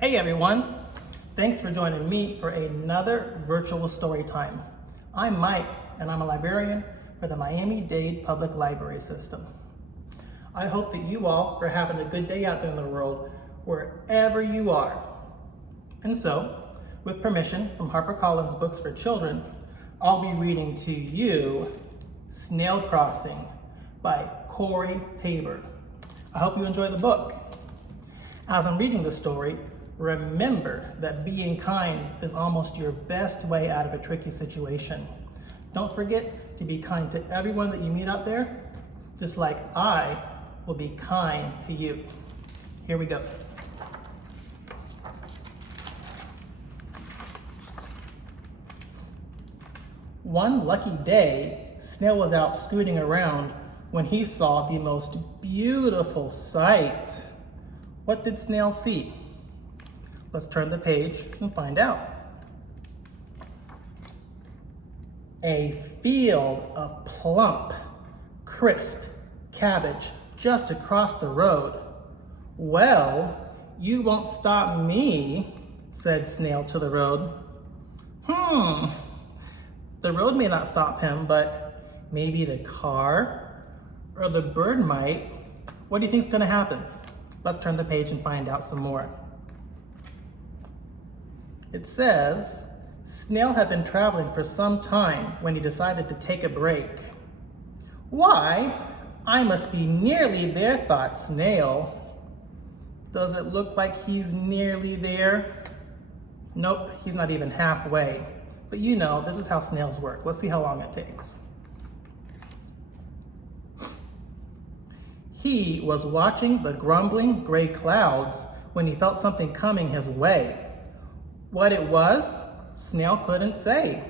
Hey everyone, thanks for joining me for another virtual story time. I'm Mike and I'm a librarian for the Miami-Dade Public Library System. I hope that you all are having a good day out there in the world, wherever you are. And so, with permission from HarperCollins Books for Children, I'll be reading to you Snail Crossing by Corey Tabor. I hope you enjoy the book. As I'm reading the story, remember that being kind is almost your best way out of a tricky situation. Don't forget to be kind to everyone that you meet out there, just like I will be kind to you. Here we go. One lucky day, Snail was out scooting around when he saw the most beautiful sight. What did Snail see? Let's turn the page and find out. A field of plump, crisp cabbage just across the road. Well, you won't stop me, said Snail to the road. The road may not stop him, but maybe the car or the bird might. What do you think's gonna happen? Let's turn the page and find out some more. It says, Snail had been traveling for some time when he decided to take a break. Why, I must be nearly there, thought Snail. Does it look like he's nearly there? Nope, he's not even halfway. But you know, this is how snails work. Let's see how long it takes. He was watching the grumbling gray clouds when he felt something coming his way. What it was, Snail couldn't say.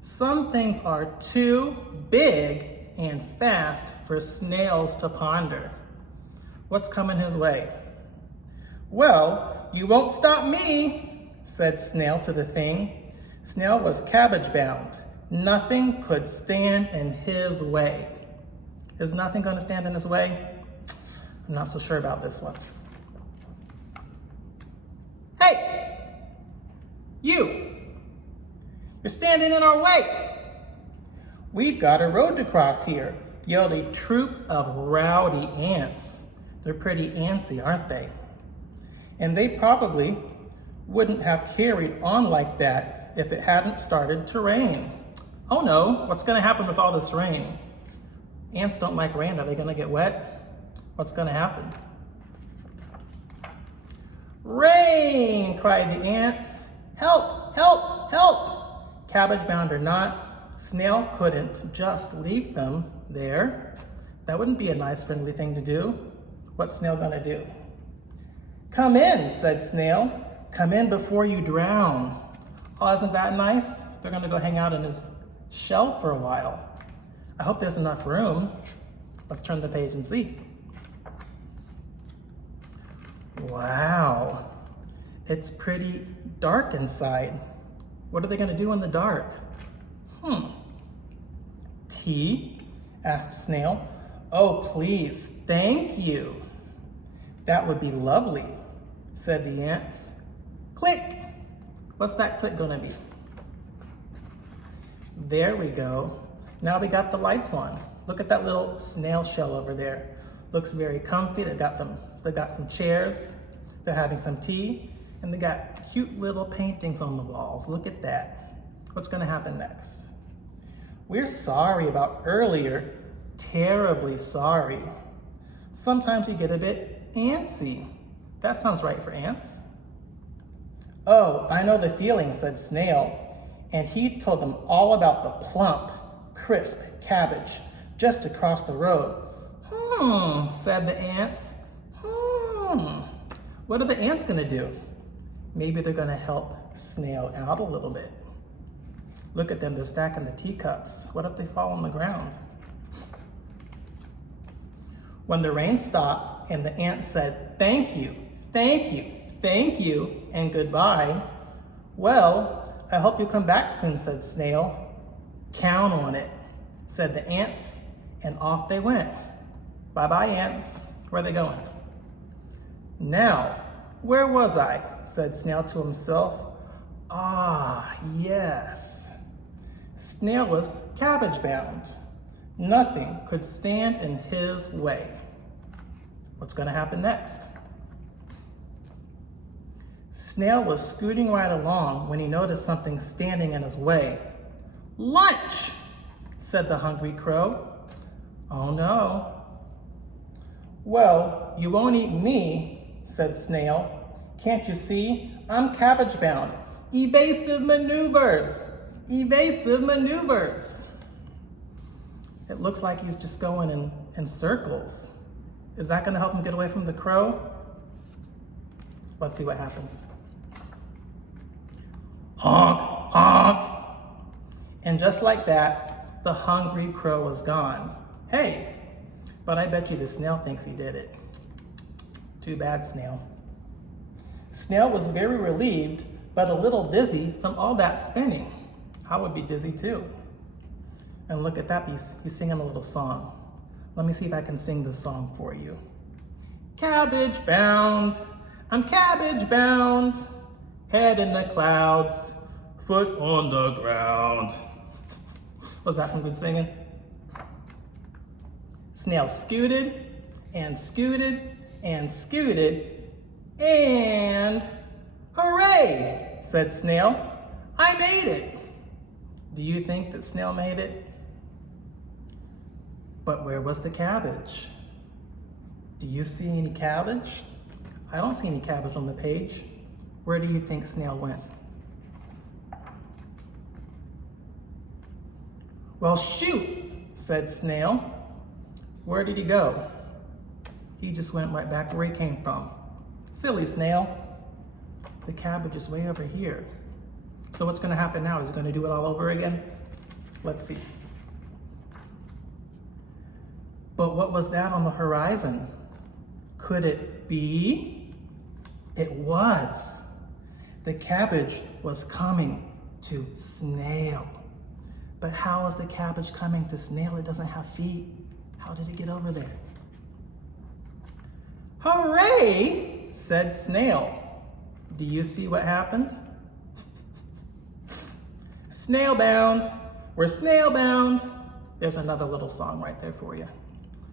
Some things are too big and fast for snails to ponder. What's coming his way? Well, you won't stop me, said Snail to the thing. Snail was cabbage bound. Nothing could stand in his way. Is nothing going to stand in his way? I'm not so sure about this one. Hey, you're standing in our way. We've got a road to cross here, yelled a troop of rowdy ants. They're pretty antsy, aren't they? And they probably wouldn't have carried on like that if it hadn't started to rain. Oh no, what's gonna happen with all this rain? Ants don't like rain, are they gonna get wet? What's gonna happen? Rain, cried the ants. Help, help, help. Cabbage bound or not, Snail couldn't just leave them there. That wouldn't be a nice friendly thing to do. What's Snail gonna do? Come in, said Snail. Come in before you drown. Oh, isn't that nice? They're gonna go hang out in his shell for a while. I hope there's enough room. Let's turn the page and see. Wow, it's pretty dark inside. What are they gonna do in the dark? Tea? Asked Snail. Oh, please, thank you. That would be lovely, said the ants. Click. What's that click gonna be? There we go. Now we got the lights on. Look at that little snail shell over there. Looks very comfy. They got some chairs. They're having some tea, and they got cute little paintings on the walls. Look at that. What's gonna happen next? We're sorry about earlier. Terribly sorry. Sometimes you get a bit antsy. That sounds right for ants. Oh, I know the feeling, said Snail, and he told them all about the plump, crisp cabbage just across the road. Said the ants. What are the ants gonna do? Maybe they're gonna help Snail out a little bit. Look at them, they're stacking the teacups. What if they fall on the ground? When the rain stopped and the ants said, thank you, thank you, thank you, and goodbye. Well, I hope you come back soon, said Snail. Count on it, said the ants, and off they went. Bye-bye, ants. Where are they going? Now, Where was I? Said Snail to himself. Ah, yes. Snail was cabbage bound. Nothing could stand in his way. What's going to happen next? Snail was scooting right along when he noticed something standing in his way. Lunch, said the hungry crow. Oh no. Well, you won't eat me, said Snail. Can't you see? I'm cabbage bound. Evasive maneuvers. Evasive maneuvers. It looks like he's just going in circles. Is that going to help him get away from the crow? Let's see what happens. Honk, honk. And just like that, the hungry crow was gone. Hey, but I bet you the snail thinks he did it. Too bad, Snail. Snail was very relieved, but a little dizzy from all that spinning. I would be dizzy too. And look at that, he's singing a little song. Let me see if I can sing this song for you. Cabbage bound, I'm cabbage bound, head in the clouds, foot on the ground. Was that some good singing? Snail scooted and scooted and scooted, and hooray, said Snail, I made it. Do you think that Snail made it? But where was the cabbage? Do you see any cabbage? I don't see any cabbage on the page. Where do you think Snail went? Well, shoot, said Snail. Where did he go? He just went right back where he came from. Silly Snail. The cabbage is way over here. So what's gonna happen now? Is he gonna do it all over again? Let's see. But what was that on the horizon? Could it be? It was. The cabbage was coming to Snail. But how is the cabbage coming to Snail? It doesn't have feet. How did it get over there? Hooray, said Snail. Do you see what happened? Snail bound, we're snail bound. There's another little song right there for you.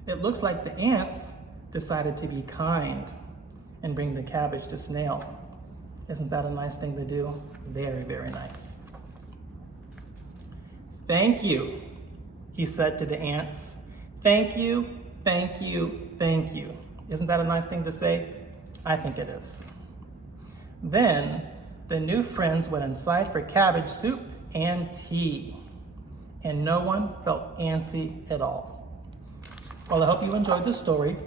It looks like the ants decided to be kind and bring the cabbage to Snail. Isn't that a nice thing to do? Very, very nice. Thank you, he said to the ants. Thank you, thank you, thank you. Isn't that a nice thing to say? I think it is. Then the new friends went inside for cabbage soup and tea, and no one felt antsy at all. Well, I hope you enjoyed this story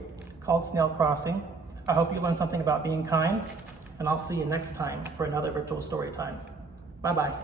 called Snail Crossing. I hope you learned something about being kind, and I'll see you next time for another virtual story time. Bye-bye.